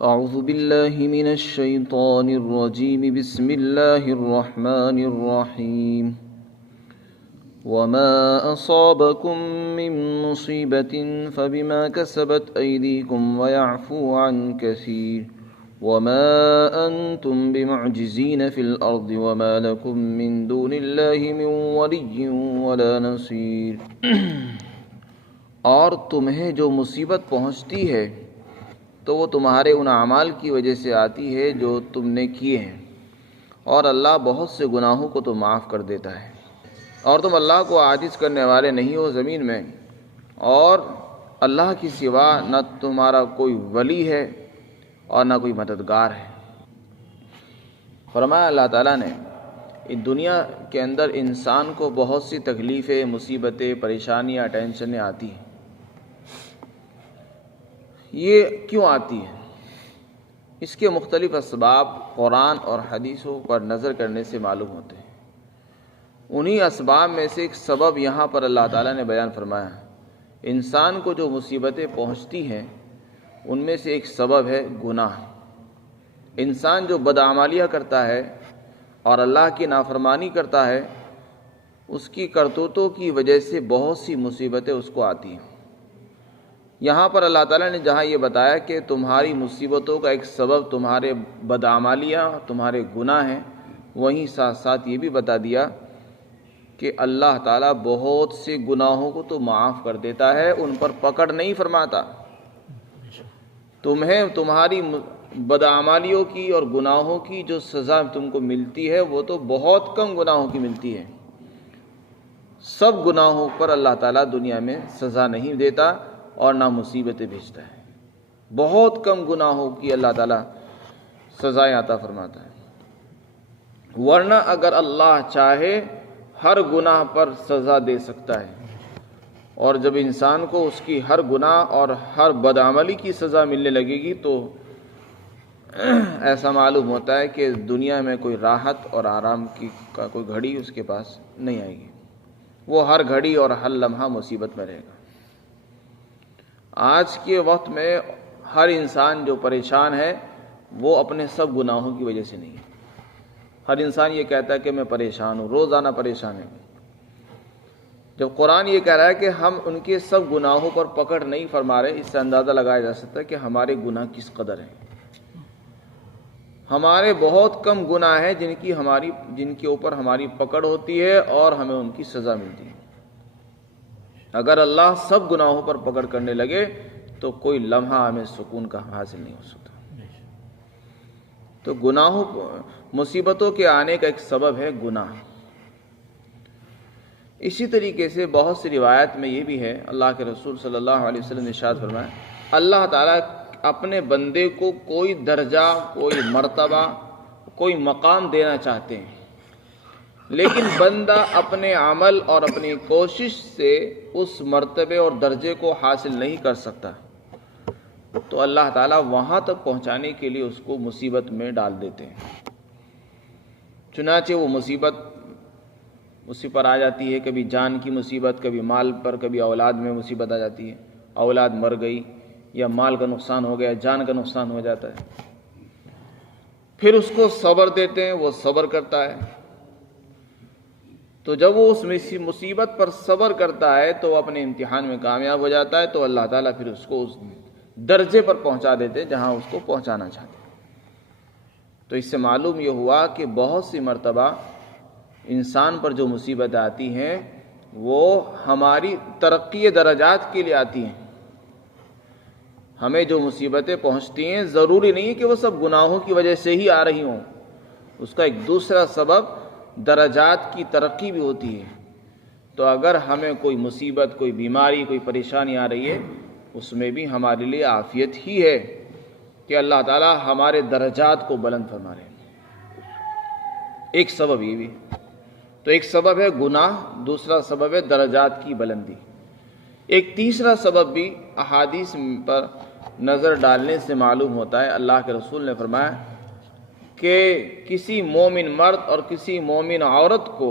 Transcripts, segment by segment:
اعوذ باللہ من الشیطان الرجیم بسم اللہ الرحمن الرحیم وما اصابکم من مصیبت فبما کسبت ایدیکم ویعفو عن کثیر وما انتم بمعجزین فی الارض وما لکم من دون اللہ من ولی ولا نصیر۔ اور تمہیں جو مصیبت پہنچتی ہے تو وہ تمہارے ان اعمال کی وجہ سے آتی ہے جو تم نے کیے ہیں، اور اللہ بہت سے گناہوں کو تو معاف کر دیتا ہے، اور تم اللہ کو عاجز کرنے والے نہیں ہو زمین میں، اور اللہ کی سوا نہ تمہارا کوئی ولی ہے اور نہ کوئی مددگار ہے۔ فرمایا اللہ تعالیٰ نے اس دنیا کے اندر انسان کو بہت سی تکلیفیں، مصیبتیں، پریشانیاں، ٹینشنیں آتی ہیں۔ یہ کیوں آتی ہے؟ اس کے مختلف اسباب قرآن اور حدیثوں پر نظر کرنے سے معلوم ہوتے ہیں۔ انہی اسباب میں سے ایک سبب یہاں پر اللہ تعالیٰ نے بیان فرمایا ہے۔ انسان کو جو مصیبتیں پہنچتی ہیں ان میں سے ایک سبب ہے گناہ۔ انسان جو بدعمالیاں کرتا ہے اور اللہ کی نافرمانی کرتا ہے، اس کی کرتوتوں کی وجہ سے بہت سی مصیبتیں اس کو آتی ہیں۔ یہاں پر اللہ تعالیٰ نے جہاں یہ بتایا کہ تمہاری مصیبتوں کا ایک سبب تمہارے بدعمالیاں، تمہارے گناہ ہیں، وہیں ساتھ ساتھ یہ بھی بتا دیا کہ اللہ تعالیٰ بہت سے گناہوں کو تو معاف کر دیتا ہے، ان پر پکڑ نہیں فرماتا۔ تمہیں تمہاری بدعمالیوں کی اور گناہوں کی جو سزا تم کو ملتی ہے وہ تو بہت کم گناہوں کی ملتی ہے۔ سب گناہوں پر اللہ تعالیٰ دنیا میں سزا نہیں دیتا اور نہ مصیبتیں بھیجتا ہے۔ بہت کم گناہوں کی اللہ تعالیٰ سزائیں عطا فرماتا ہے، ورنہ اگر اللہ چاہے ہر گناہ پر سزا دے سکتا ہے، اور جب انسان کو اس کی ہر گناہ اور ہر بدعملی کی سزا ملنے لگے گی تو ایسا معلوم ہوتا ہے کہ دنیا میں کوئی راحت اور آرام کی کا کوئی گھڑی اس کے پاس نہیں آئے گی۔ وہ ہر گھڑی اور ہر لمحہ مصیبت میں رہے گا۔ آج کے وقت میں ہر انسان جو پریشان ہے وہ اپنے سب گناہوں کی وجہ سے نہیں ہے۔ ہر انسان یہ کہتا ہے کہ میں پریشان ہوں، روزانہ پریشان ہے۔ جب قرآن یہ کہہ رہا ہے کہ ہم ان کے سب گناہوں پر پکڑ نہیں فرما رہے، اس سے اندازہ لگایا جا سکتا ہے کہ ہمارے گناہ کس قدر ہیں۔ ہمارے بہت کم گناہ ہیں جن کے اوپر ہماری پکڑ ہوتی ہے اور ہمیں ان کی سزا ملتی ہے۔ اگر اللہ سب گناہوں پر پکڑ کرنے لگے تو کوئی لمحہ ہمیں سکون کا حاصل نہیں ہو سکتا۔ تو گناہوں مصیبتوں کے آنے کا ایک سبب ہے گناہ۔ اسی طریقے سے بہت سی روایت میں یہ بھی ہے، اللہ کے رسول صلی اللہ علیہ وسلم نے ارشاد فرمایا، اللہ تعالیٰ اپنے بندے کو کوئی درجہ، کوئی مرتبہ، کوئی مقام دینا چاہتے ہیں، لیکن بندہ اپنے عمل اور اپنی کوشش سے اس مرتبے اور درجے کو حاصل نہیں کر سکتا، تو اللہ تعالیٰ وہاں تک پہنچانے کے لیے اس کو مصیبت میں ڈال دیتے ہیں۔ چنانچہ وہ مصیبت اسی پر آ جاتی ہے، کبھی جان کی مصیبت، کبھی مال پر، کبھی اولاد میں مصیبت آ جاتی ہے، اولاد مر گئی یا مال کا نقصان ہو گیا، جان کا نقصان ہو جاتا ہے۔ پھر اس کو صبر دیتے ہیں، وہ صبر کرتا ہے۔ تو جب وہ اس مصیبت پر صبر کرتا ہے تو وہ اپنے امتحان میں کامیاب ہو جاتا ہے، تو اللہ تعالیٰ پھر اس کو اس درجے پر پہنچا دیتے جہاں اس کو پہنچانا چاہتے ہیں۔ تو اس سے معلوم یہ ہوا کہ بہت سی مرتبہ انسان پر جو مصیبتیں آتی ہیں وہ ہماری ترقی درجات کے لیے آتی ہیں۔ ہمیں جو مصیبتیں پہنچتی ہیں ضروری نہیں ہے کہ وہ سب گناہوں کی وجہ سے ہی آ رہی ہوں، اس کا ایک دوسرا سبب درجات کی ترقی بھی ہوتی ہے۔ تو اگر ہمیں کوئی مصیبت، کوئی بیماری، کوئی پریشانی آ رہی ہے، اس میں بھی ہمارے لیے عافیت ہی ہے کہ اللہ تعالیٰ ہمارے درجات کو بلند فرما رہے ہیں۔ ایک سبب یہ بھی، تو ایک سبب ہے گناہ، دوسرا سبب ہے درجات کی بلندی۔ ایک تیسرا سبب بھی احادیث پر نظر ڈالنے سے معلوم ہوتا ہے۔ اللہ کے رسول نے فرمایا کہ کسی مومن مرد اور کسی مومن عورت کو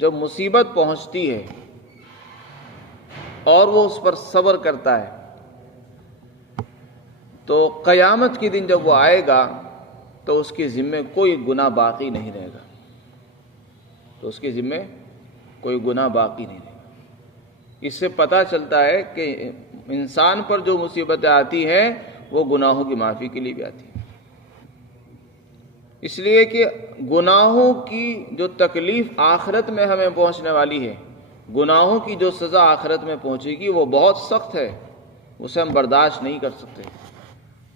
جب مصیبت پہنچتی ہے اور وہ اس پر صبر کرتا ہے تو قیامت کے دن جب وہ آئے گا تو اس کے ذمے کوئی گناہ باقی نہیں رہے گا، تو اس کے ذمے کوئی گناہ باقی نہیں رہے گا۔ اس سے پتہ چلتا ہے کہ انسان پر جو مصیبتیں آتی ہیں وہ گناہوں کی معافی کے لیے بھی آتی ہیں، اس لیے کہ گناہوں کی جو تکلیف آخرت میں ہمیں پہنچنے والی ہے، گناہوں کی جو سزا آخرت میں پہنچے گی وہ بہت سخت ہے، اسے ہم برداشت نہیں کر سکتے۔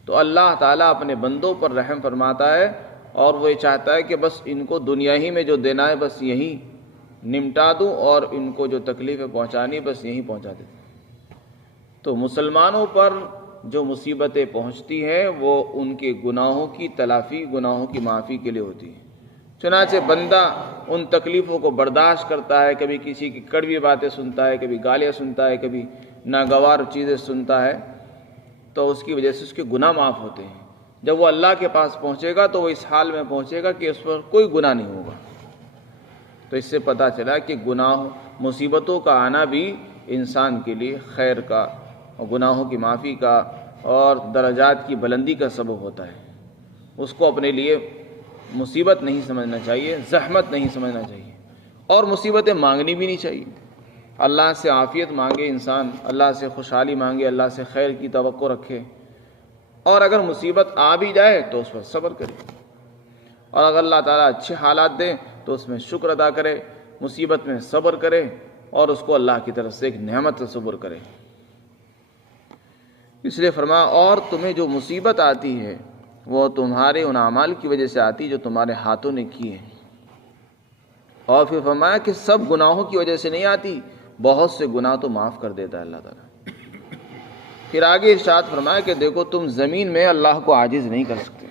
تو اللہ تعالیٰ اپنے بندوں پر رحم فرماتا ہے اور وہ یہ چاہتا ہے کہ بس ان کو دنیا ہی میں جو دینا ہے بس یہی نمٹا دوں، اور ان کو جو تکلیفیں پہنچانی بس یہی پہنچا دیتا۔ تو مسلمانوں پر جو مصیبتیں پہنچتی ہیں وہ ان کے گناہوں کی تلافی، گناہوں کی معافی کے لیے ہوتی ہے۔ چنانچہ بندہ ان تکلیفوں کو برداشت کرتا ہے، کبھی کسی کی کڑوی باتیں سنتا ہے، کبھی گالیاں سنتا ہے، کبھی ناگوار چیزیں سنتا ہے، تو اس کی وجہ سے اس کے گناہ معاف ہوتے ہیں۔ جب وہ اللہ کے پاس پہنچے گا تو وہ اس حال میں پہنچے گا کہ اس پر کوئی گناہ نہیں ہوگا۔ تو اس سے پتہ چلا کہ گناہ، مصیبتوں کا آنا بھی انسان کے لیے خیر کا اور گناہوں کی معافی کا اور درجات کی بلندی کا سبب ہوتا ہے۔ اس کو اپنے لیے مصیبت نہیں سمجھنا چاہیے، زحمت نہیں سمجھنا چاہیے، اور مصیبتیں مانگنی بھی نہیں چاہیے۔ اللہ سے عافیت مانگے انسان، اللہ سے خوشحالی مانگے، اللہ سے خیر کی توقع رکھے، اور اگر مصیبت آ بھی جائے تو اس پر صبر کرے، اور اگر اللہ تعالیٰ اچھے حالات دیں تو اس میں شکر ادا کرے، مصیبت میں صبر کرے اور اس کو اللہ کی طرف سے ایک نعمت تصور کرے۔ اس لیے فرمایا اور تمہیں جو مصیبت آتی ہے وہ تمہارے ان اعمال کی وجہ سے آتی جو تمہارے ہاتھوں نے کیے ہیں، اور پھر فرمایا کہ سب گناہوں کی وجہ سے نہیں آتی، بہت سے گناہ تو معاف کر دیتا ہے اللہ تعالیٰ۔ پھر آگے ارشاد فرمایا کہ دیکھو تم زمین میں اللہ کو عاجز نہیں کر سکتے،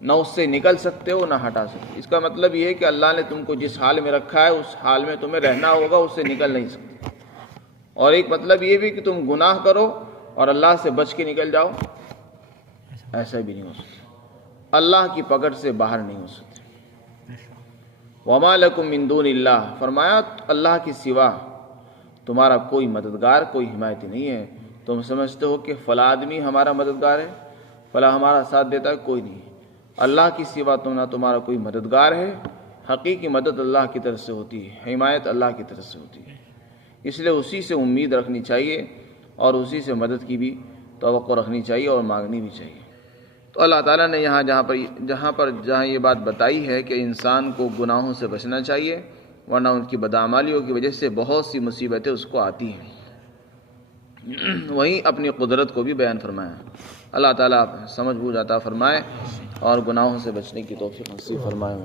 نہ اس سے نکل سکتے ہو نہ ہٹا سکتے۔ اس کا مطلب یہ ہے کہ اللہ نے تم کو جس حال میں رکھا ہے اس حال میں تمہیں رہنا ہوگا، اس سے نکل نہیں سکتے۔ اور ایک مطلب یہ بھی کہ تم گناہ کرو اور اللہ سے بچ کے نکل جاؤ، ایسا بھی نہیں ہو سکتا، اللہ کی پکڑ سے باہر نہیں ہو سکتے۔ وَمَا لَكُم مِّن دُونِ اللَّهِ، فرمایا اللہ کے سوا تمہارا کوئی مددگار، کوئی حمایتی نہیں ہے۔ تم سمجھتے ہو کہ فلاں آدمی ہمارا مددگار ہے، فلاں ہمارا ساتھ دیتا ہے، کوئی نہیں۔ اللہ کی سوا نہ تمہارا کوئی مددگار ہے، حقیقی مدد اللہ کی طرف سے ہوتی ہے، حمایت اللہ کی طرف سے ہوتی ہے، اس لیے اسی سے امید رکھنی چاہیے اور اسی سے مدد کی بھی توقع رکھنی چاہیے اور مانگنی بھی چاہیے۔ تو اللہ تعالیٰ نے جہاں یہ بات بتائی ہے کہ انسان کو گناہوں سے بچنا چاہیے، ورنہ ان کی بدعمالیوں کی وجہ سے بہت سی مصیبتیں اس کو آتی ہیں، وہیں اپنی قدرت کو بھی بیان فرمایا۔ اللہ تعالیٰ سمجھ بوجھ عطا فرمائے اور گناہوں سے بچنے کی توفیق نصیب فرمائے۔